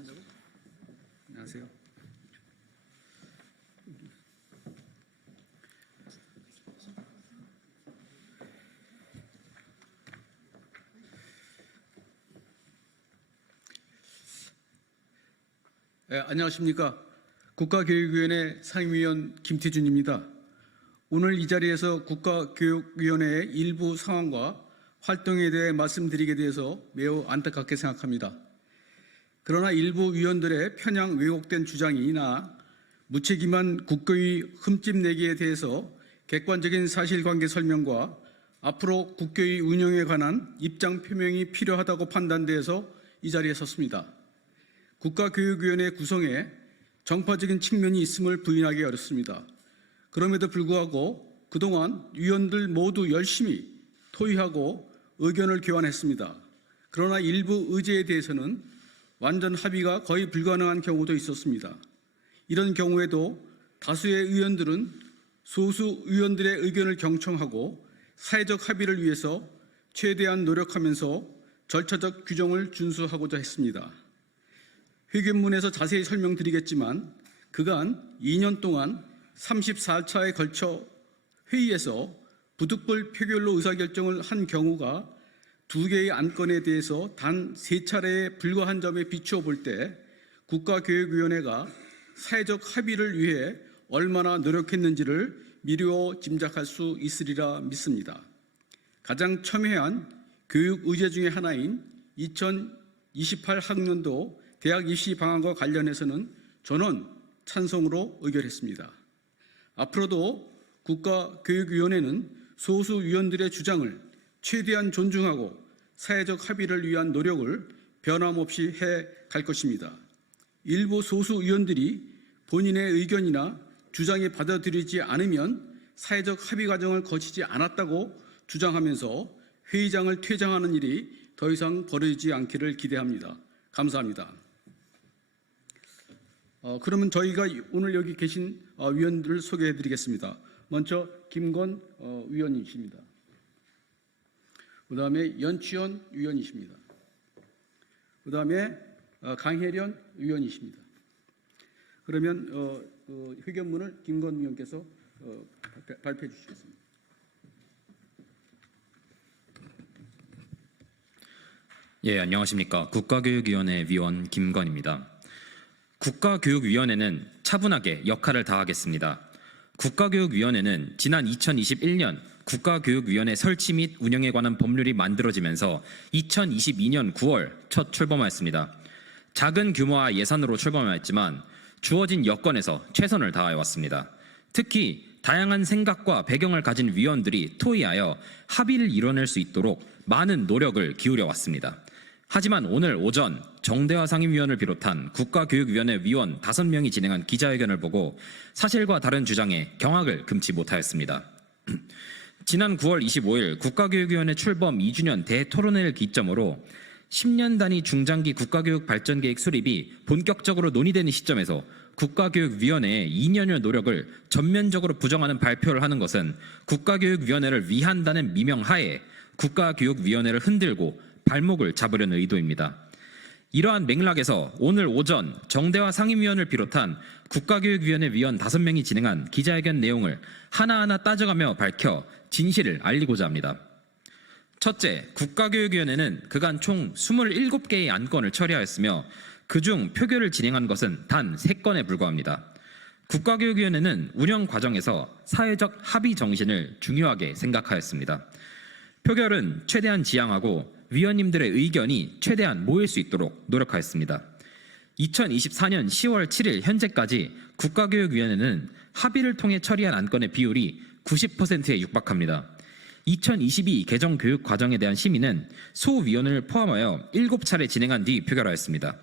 안녕하세요. 안녕하십니까. 국가교육위원회 상임위원 김태준입니다. 오늘 이 자리에서 국가교육위원회의 일부 상황과 활동에 대해 말씀드리게 되어서 매우 안타깝게 생각합니다. 그러나 일부 위원들의 편향 왜곡된 주장이나 무책임한 국교의 흠집내기에 대해서 객관적인 사실관계 설명과 앞으로 국교의 운영에 관한 입장 표명이 필요하다고 판단되어서 이 자리에 섰습니다. 국가교육위원회 구성에 정파적인 측면이 있음을 부인하기 어렵습니다. 그럼에도 불구하고 그동안 위원들 모두 열심히 토의하고 의견을 교환했습니다. 그러나 일부 의제에 대해서는 완전 합의가 거의 불가능한 경우도 있었습니다. 이런 경우에도 다수의 의원들은 소수 의원들의 의견을 경청하고 사회적 합의를 위해서 최대한 노력하면서 절차적 규정을 준수하고자 했습니다. 회견문에서 자세히 설명드리겠지만 그간 2년 동안 34차에 걸쳐 회의에서 부득불 표결로 의사결정을 한 경우가 2개의 안건에 대해서 단 3차례에 불과한 점에 비추어 볼 때 국가교육위원회가 사회적 합의를 위해 얼마나 노력했는지를 미루어 짐작할 수 있으리라 믿습니다. 가장 첨예한 교육 의제 중의 하나인 2028 학년도 대학 입시 방안과 관련해서는 전원 찬성으로 의결했습니다. 앞으로도 국가교육위원회는 소수 위원들의 주장을 최대한 존중하고 사회적 합의를 위한 노력을 변함없이 해 갈 것입니다. 일부 소수 위원들이 본인의 의견이나 주장이 받아들이지 않으면 사회적 합의 과정을 거치지 않았다고 주장하면서 회의장을 퇴장하는 일이 더 이상 벌어지지 않기를 기대합니다. 감사합니다. 그러면 저희가 오늘 여기 계신 위원들을 소개해 드리겠습니다. 먼저 김건 위원이십니다. 그 다음에 연치현 위원이십니다. 그 다음에 강혜련 위원이십니다. 그러면 회견문을 김건 위원께서 발표해 주시겠습니다. 예, 안녕하십니까. 국가교육위원회 위원 김건입니다. 국가교육위원회는 차분하게 역할을 다하겠습니다. 국가교육위원회는 지난 2021년 국가교육위원회 설치 및 운영에 관한 법률이 만들어지면서 2022년 9월 첫 출범하였습니다. 작은 규모와 예산으로 출범하였지만 주어진 여건에서 최선을 다해왔습니다. 특히 다양한 생각과 배경을 가진 위원들이 토의하여 합의를 이뤄낼 수 있도록 많은 노력을 기울여왔습니다. 하지만 오늘 오전 정대화 상임위원을 비롯한 국가교육위원회 위원 5명이 진행한 기자회견을 보고 사실과 다른 주장에 경악을 금치 못하였습니다. 지난 9월 25일 국가교육위원회 출범 2주년 대토론회를 기점으로 10년 단위 중장기 국가교육 발전계획 수립이 본격적으로 논의되는 시점에서 국가교육위원회의 2년여 노력을 전면적으로 부정하는 발표를 하는 것은 국가교육위원회를 위한다는 미명하에 국가교육위원회를 흔들고 발목을 잡으려는 의도입니다. 이러한 맥락에서 오늘 오전 정대화 상임위원을 비롯한 국가교육위원회 위원 5명이 진행한 기자회견 내용을 하나하나 따져가며 밝혀 진실을 알리고자 합니다. 첫째, 국가교육위원회는 그간 총 27개의 안건을 처리하였으며 그중 표결을 진행한 것은 단 3건에 불과합니다. 국가교육위원회는 운영 과정에서 사회적 합의 정신을 중요하게 생각하였습니다. 표결은 최대한 지양하고 위원님들의 의견이 최대한 모일 수 있도록 노력하였습니다. 2024년 10월 7일 현재까지 국가교육위원회는 합의를 통해 처리한 안건의 비율이 90%에 육박합니다. 2022 개정 교육 과정에 대한 심의는 소위원을 포함하여 7차례 진행한 뒤 표결하였습니다.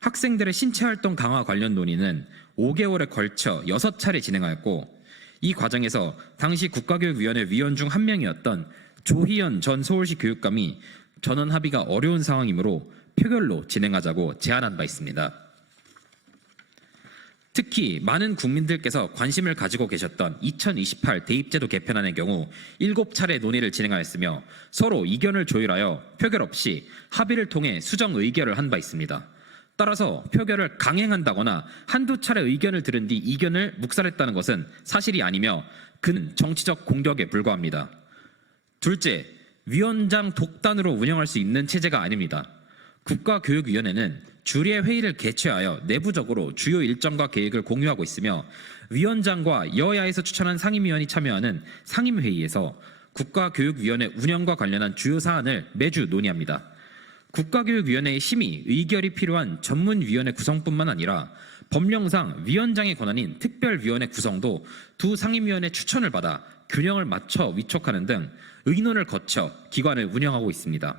학생들의 신체활동 강화 관련 논의는 5개월에 걸쳐 6차례 진행하였고 이 과정에서 당시 국가교육위원회 위원 중 한 명이었던 조희연 전 서울시 교육감이 전원 합의가 어려운 상황이므로 표결로 진행하자고 제안한 바 있습니다. 특히 많은 국민들께서 관심을 가지고 계셨던 2028 대입제도 개편안의 경우 7차례 논의를 진행하였으며 서로 이견을 조율하여 표결 없이 합의를 통해 수정 의결을 한 바 있습니다. 따라서 표결을 강행한다거나 한두 차례 의견을 들은 뒤 이견을 묵살했다는 것은 사실이 아니며 그는 정치적 공격에 불과합니다. 둘째, 위원장 독단으로 운영할 수 있는 체제가 아닙니다. 국가교육위원회는 주례 회의를 개최하여 내부적으로 주요 일정과 계획을 공유하고 있으며 위원장과 여야에서 추천한 상임위원이 참여하는 상임회의에서 국가교육위원회 운영과 관련한 주요 사안을 매주 논의합니다. 국가교육위원회의 심의, 의결이 필요한 전문위원회 구성뿐만 아니라 법령상 위원장의 권한인 특별위원회 구성도 두 상임위원회 추천을 받아 균형을 맞춰 위촉하는 등 의논을 거쳐 기관을 운영하고 있습니다.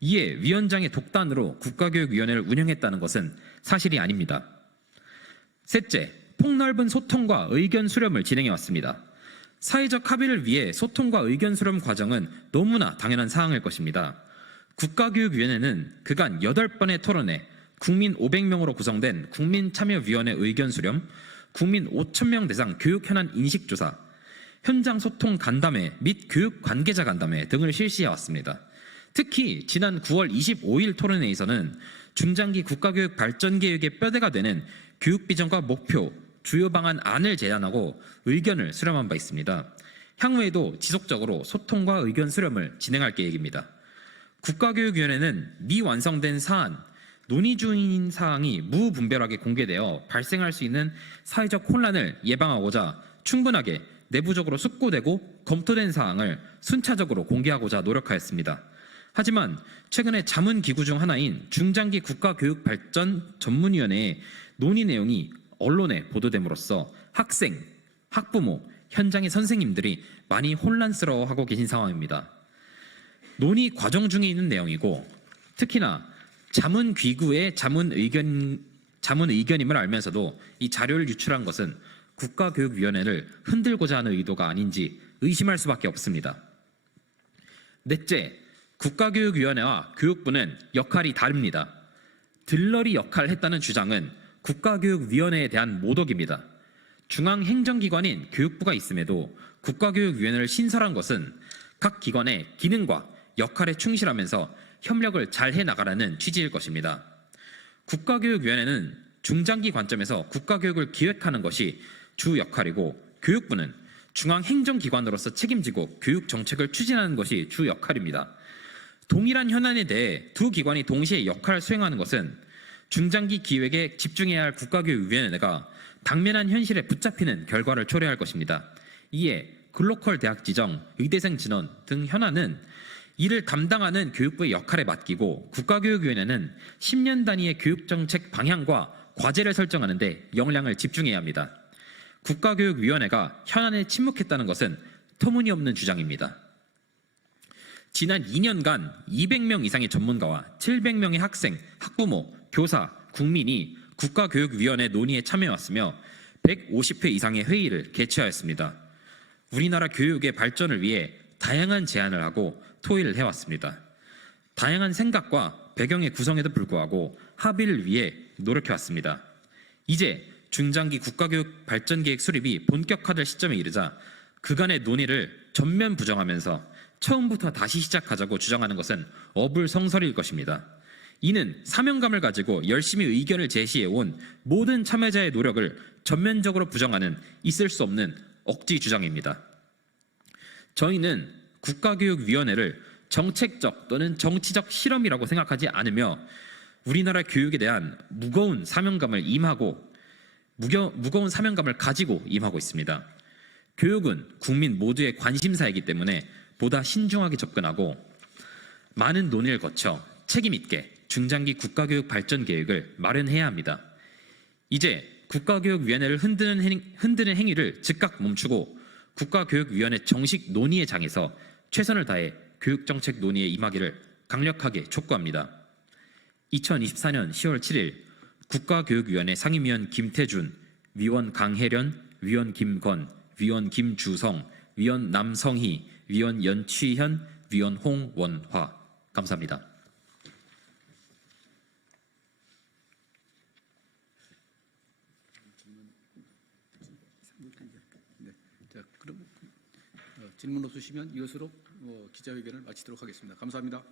이에 위원장의 독단으로 국가교육위원회를 운영했다는 것은 사실이 아닙니다. 셋째, 폭넓은 소통과 의견 수렴을 진행해 왔습니다. 사회적 합의를 위해 소통과 의견 수렴 과정은 너무나 당연한 사항일 것입니다. 국가교육위원회는 그간 8번의 토론회, 국민 500명으로 구성된 국민참여위원회 의견 수렴, 국민 5,000명 대상 교육 현안 인식조사, 현장 소통 간담회 및 교육 관계자 간담회 등을 실시해 왔습니다. 특히 지난 9월 25일 토론회에서는 중장기 국가교육 발전 계획의 뼈대가 되는 교육 비전과 목표, 주요 방안 안을 제안하고 의견을 수렴한 바 있습니다. 향후에도 지속적으로 소통과 의견 수렴을 진행할 계획입니다. 국가교육위원회는 미완성된 사안, 논의 중인 사항이 무분별하게 공개되어 발생할 수 있는 사회적 혼란을 예방하고자 충분하게 내부적으로 숙고되고 검토된 사항을 순차적으로 공개하고자 노력하였습니다. 하지만 최근에 자문기구 중 하나인 중장기 국가교육발전 전문위원회의 논의 내용이 언론에 보도됨으로써 학생, 학부모, 현장의 선생님들이 많이 혼란스러워하고 계신 상황입니다. 논의 과정 중에 있는 내용이고 특히나 자문기구의 자문 의견임을 알면서도 이 자료를 유출한 것은 국가교육위원회를 흔들고자 하는 의도가 아닌지 의심할 수밖에 없습니다. 넷째, 국가교육위원회와 교육부는 역할이 다릅니다. 들러리 역할을 했다는 주장은 국가교육위원회에 대한 모독입니다. 중앙행정기관인 교육부가 있음에도 국가교육위원회를 신설한 것은 각 기관의 기능과 역할에 충실하면서 협력을 잘 해나가라는 취지일 것입니다. 국가교육위원회는 중장기 관점에서 국가교육을 기획하는 것이 주 역할이고 교육부는 중앙행정기관으로서 책임지고 교육정책을 추진하는 것이 주 역할입니다. 동일한 현안에 대해 두 기관이 동시에 역할을 수행하는 것은 중장기 기획에 집중해야 할 국가교육위원회가 당면한 현실에 붙잡히는 결과를 초래할 것입니다. 이에 글로컬 대학 지정, 의대생 진원 등 현안은 이를 담당하는 교육부의 역할에 맡기고 국가교육위원회는 10년 단위의 교육정책 방향과 과제를 설정하는 데 역량을 집중해야 합니다. 국가교육위원회가 현안에 침묵했다는 것은 터무니없는 주장입니다. 지난 2년간 200명 이상의 전문가와 700명의 학생, 학부모, 교사, 국민이 국가교육위원회 논의에 참여해왔으며 150회 이상의 회의를 개최하였습니다. 우리나라 교육의 발전을 위해 다양한 제안을 하고 토의를 해왔습니다. 다양한 생각과 배경의 구성에도 불구하고 합의를 위해 노력해왔습니다. 이제 중장기 국가교육 발전계획 수립이 본격화될 시점에 이르자 그간의 논의를 전면 부정하면서 처음부터 다시 시작하자고 주장하는 것은 어불성설일 것입니다. 이는 사명감을 가지고 열심히 의견을 제시해온 모든 참여자의 노력을 전면적으로 부정하는 있을 수 없는 억지 주장입니다. 저희는 국가교육위원회를 정책적 또는 정치적 실험이라고 생각하지 않으며 우리나라 교육에 대한 무거운 사명감을 가지고 임하고 있습니다. 교육은 국민 모두의 관심사이기 때문에 보다 신중하게 접근하고 많은 논의를 거쳐 책임 있게 중장기 국가교육 발전 계획을 마련해야 합니다. 이제 국가교육위원회를 흔드는 행위를 즉각 멈추고 국가교육위원회 정식 논의의 장에서 최선을 다해 교육정책 논의에 임하기를 강력하게 촉구합니다. 2024년 10월 7일 국가교육위원회 상임위원 김태준, 위원 강혜련, 위원 김건, 위원 김주성, 위원 남성희, 위원 연취현, 위원 홍원화. 감사합니다. 네, 자, 그럼 질문 없으시면 이것으로 기자회견을 마치도록 하겠습니다. 감사합니다.